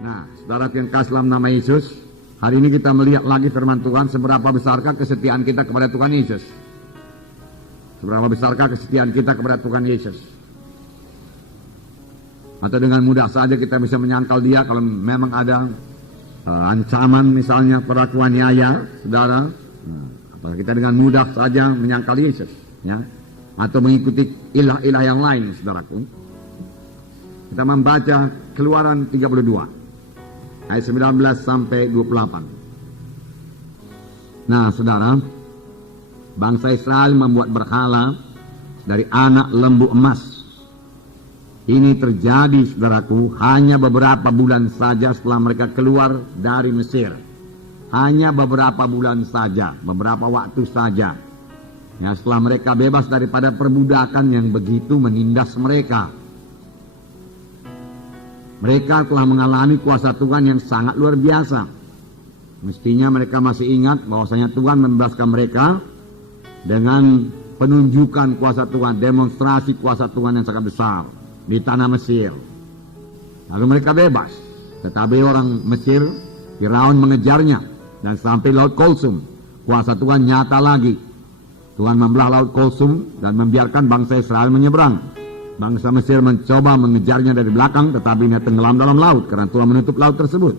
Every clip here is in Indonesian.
Nah, saudara yang kasih dalam nama Yesus, hari ini kita melihat lagi firman Tuhan, seberapa besarkah kesetiaan kita kepada Tuhan Yesus. Seberapa besarkah kesetiaan kita kepada Tuhan Yesus. Atau dengan mudah saja kita bisa menyangkal dia kalau memang ada ancaman misalnya perlakuan nyaya, saudara. Apakah kita dengan mudah saja menyangkal Yesus, ya? Atau mengikuti ilah-ilah yang lain, saudaraku. Kita membaca Keluaran 32 ayat 19 sampai 28. Nah, saudara, bangsa Israel membuat berhala dari anak lembu emas. Ini terjadi, saudaraku, hanya beberapa bulan saja setelah mereka keluar dari Mesir. Hanya beberapa bulan saja, beberapa waktu saja. Ya, setelah mereka bebas daripada perbudakan yang begitu menindas mereka. Mereka telah mengalami kuasa Tuhan yang sangat luar biasa. Mestinya mereka masih ingat bahwasanya Tuhan membebaskan mereka dengan penunjukan kuasa Tuhan, demonstrasi kuasa Tuhan yang sangat besar di tanah Mesir. Lalu mereka bebas, tetapi orang Mesir, Firaun mengejarnya dan sampai Laut Kulsum. Kuasa Tuhan nyata lagi. Tuhan membelah Laut Kulsum dan membiarkan bangsa Israel menyeberang. Bangsa Mesir mencoba mengejarnya dari belakang, tetapi dia tenggelam dalam laut karena Tuhan menutup laut tersebut.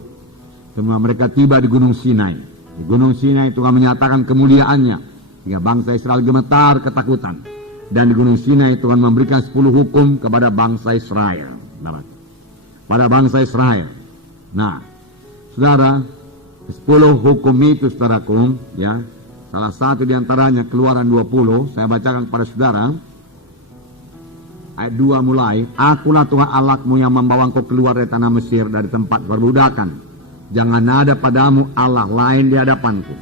Semua mereka tiba di Gunung Sinai. Di Gunung Sinai Tuhan menyatakan kemuliaannya sehingga bangsa Israel gemetar ketakutan. Dan di Gunung Sinai Tuhan memberikan 10 hukum kepada bangsa Israel. Pada bangsa Israel. Nah, saudara, 10 hukum itu, saudaraku, ya, salah satu diantaranya Keluaran 20, saya bacakan kepada saudara. Ayat 2 mulai, Akulah Tuhan Allahmu yang membawa engkau keluar dari tanah Mesir, dari tempat perbudakan. Jangan ada padamu Allah lain di hadapanku.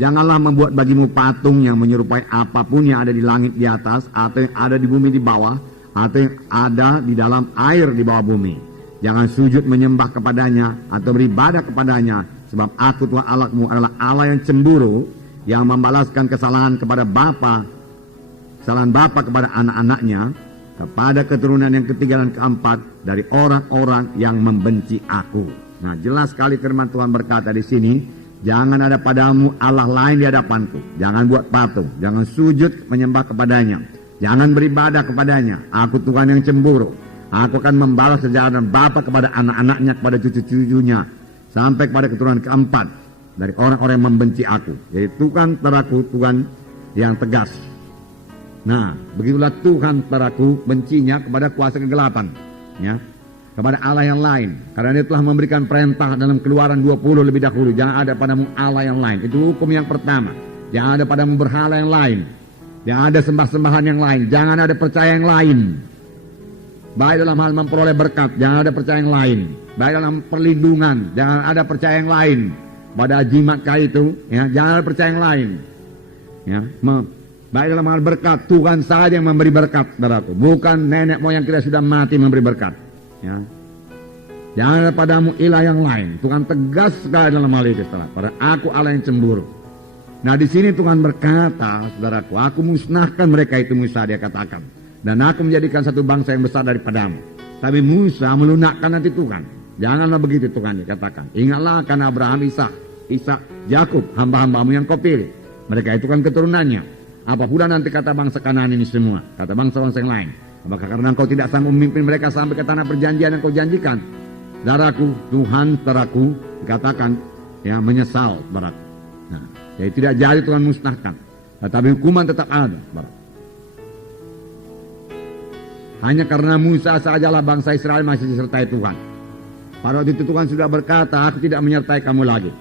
Janganlah membuat bagimu patung yang menyerupai apapun yang ada di langit di atas, atau yang ada di bumi di bawah, atau yang ada di dalam air di bawah bumi. Jangan sujud menyembah kepadanya, atau beribadah kepadanya, sebab aku Tuhan Allahmu adalah Allah yang cemburu, yang membalaskan kesalahan kepada kesalahan bapa kepada anak-anaknya, kepada keturunan yang ketiga dan keempat dari orang-orang yang membenci aku. Nah, jelas sekali firman Tuhan berkata di sini, jangan ada padamu Allah lain di hadapanku. Jangan buat patung, jangan sujud menyembah kepadanya, jangan beribadah kepadanya. Aku Tuhan yang cemburu. Aku akan membalas kejahatan bapa kepada anak-anaknya, kepada cucu-cucunya, sampai kepada keturunan keempat dari orang-orang yang membenci aku. Jadi Tuhan teraku, Tuhan yang tegas. Nah, begitulah Tuhan teraku bencinya kepada kuasa kegelapan, ya, kepada Allah yang lain. Karena dia telah memberikan perintah dalam Keluaran 20 lebih dahulu, jangan ada padamu Allah yang lain. Itu hukum yang pertama. Jangan ada padamu berhala yang lain. Jangan ada sembah-sembahan yang lain. Jangan ada percaya yang lain. Baik dalam hal memperoleh berkat, jangan ada percaya yang lain. Baik dalam perlindungan, jangan ada percaya yang lain. Pada jimat itu, ya, jangan ada percaya yang lain. Ya, baik dalam hal berkat, Tuhan saja yang memberi berkat, saudaraku. Bukan nenek moyang kita sudah mati memberi berkat. Ya. Jangan ada padamu ilah yang lain. Tuhan tegas sekali dalam hal itu, saudara. Pada aku Allah yang cemburu. Nah, di sini Tuhan berkata, saudaraku, aku musnahkan mereka itu, Musa dia katakan. Dan aku menjadikan satu bangsa yang besar daripadamu. Tapi Musa melunakkan nanti Tuhan. Janganlah begitu Tuhan dikatakan. Ingatlah akan Abraham, Ishak, Yakub, hamba-hambamu yang kau pilih. Mereka itu kan keturunannya. Apa pula nanti kata bangsa Kanaan ini semua, kata bangsa-bangsa yang lain. Apakah karena engkau tidak sanggup memimpin mereka sampai ke tanah perjanjian yang kau janjikan? Saudaraku, Tuhan teraku dikatakan, ya, menyesal, saudaraku. Nah, jadi tidak jadi Tuhan musnahkan, tetapi hukuman tetap ada, saudaraku. Hanya karena Musa sajalah bangsa Israel masih disertai Tuhan. Pada waktu itu Tuhan sudah berkata, aku tidak menyertai kamu lagi.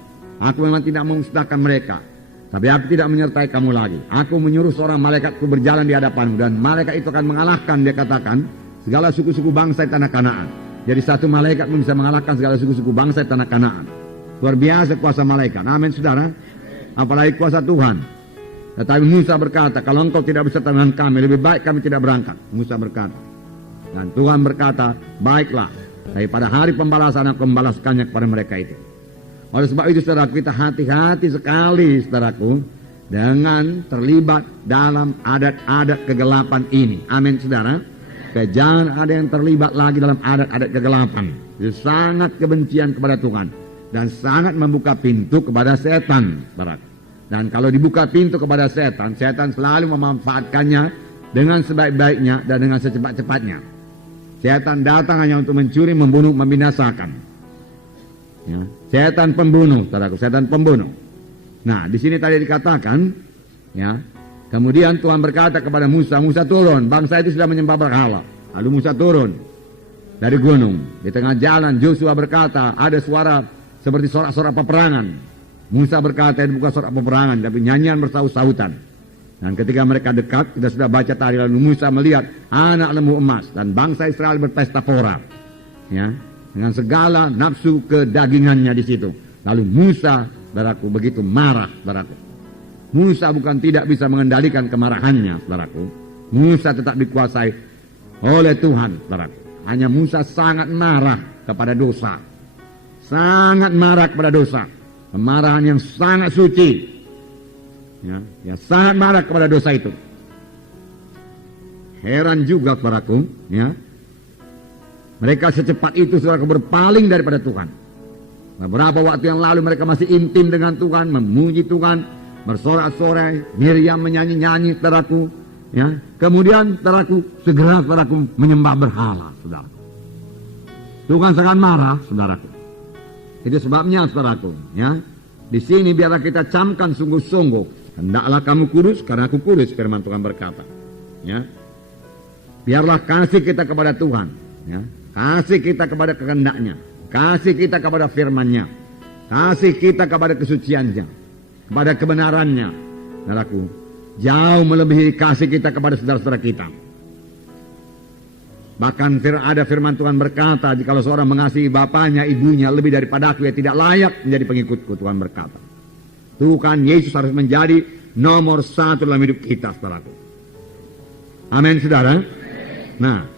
Aku memang tidak memusnahkan mereka, tapi aku tidak menyertai kamu lagi. Aku menyuruh seorang malaikatku berjalan di hadapanmu, dan malaikat itu akan mengalahkan, dia katakan, segala suku-suku bangsa di tanah Kanaan. Jadi satu malaikat pun bisa mengalahkan segala suku-suku bangsa di tanah Kanaan. Luar biasa kuasa malaikat. Amin, saudara. Apalagi kuasa Tuhan. Tetapi Musa berkata, kalau engkau tidak beserta dengan kami, lebih baik kami tidak berangkat. Musa berkata. Dan Tuhan berkata, baiklah, tapi pada hari pembalasan aku membalaskannya kepada mereka itu. Oleh sebab itu, saudaraku, kita hati-hati sekali, saudaraku, dengan terlibat dalam adat-adat kegelapan ini. Amin, saudara. supaya jangan ada yang terlibat lagi dalam adat-adat kegelapan. Itu sangat kebencian kepada Tuhan dan sangat membuka pintu kepada setan, saudaraku. Dan kalau dibuka pintu kepada setan, setan selalu memanfaatkannya dengan sebaik-baiknya dan dengan secepat-cepatnya. Setan datang hanya untuk mencuri, membunuh, membinasakan. Ya, setan pembunuh, saudaraku, setan pembunuh. Nah, di sini tadi dikatakan, ya, kemudian Tuhan berkata kepada Musa, Musa turun, bangsa itu sudah menyembah berhala. Lalu Musa turun dari gunung. Di tengah jalan Joshua berkata, ada suara seperti sorak-sorak peperangan. Musa berkata, itu bukan sorak peperangan, tapi nyanyian bersaut-sautan. Dan ketika mereka dekat, kita sudah baca tadi, lalu Musa melihat anak lembu emas dan bangsa Israel berpesta pora. Ya, dengan segala nafsu kedagingannya di situ. Lalu Musa, saudaraku, begitu marah, saudaraku. Musa bukan tidak bisa mengendalikan kemarahannya, saudaraku. Musa tetap dikuasai oleh Tuhan, saudaraku. Hanya Musa sangat marah kepada dosa. Sangat marah kepada dosa. Kemarahan yang sangat suci. Ya, sangat marah kepada dosa itu. Heran juga, saudaraku, ya. Mereka secepat itu, saudaraku, berpaling daripada Tuhan. Beberapa waktu yang lalu mereka masih intim dengan Tuhan, memuji Tuhan, bersorak-sorai, Miriam menyanyi-nyanyi, saudaraku, ya. Kemudian, saudaraku, segera, saudaraku, menyembah berhala, saudaraku. Tuhan sangat marah, saudaraku. Itu sebabnya, saudaraku, ya. Di sini biarlah kita camkan sungguh-sungguh, hendaklah kamu kudus karena aku kudus, firman Tuhan berkata, ya. Biarlah kasih kita kepada Tuhan, ya. Kasih kita kepada kehendaknya, kasih kita kepada firman-Nya, kasih kita kepada kesuciannya, kepada kebenarannya, saudaraku, jauh melebihi kasih kita kepada saudara-saudara kita. Bahkan ada firman Tuhan berkata, jikalau seorang mengasihi bapaknya, ibunya lebih daripada aku, ia tidak layak menjadi pengikutku, Tuhan berkata. Tuhan Yesus harus menjadi nomor satu dalam hidup kita, saudaraku. Amin, saudara. Nah,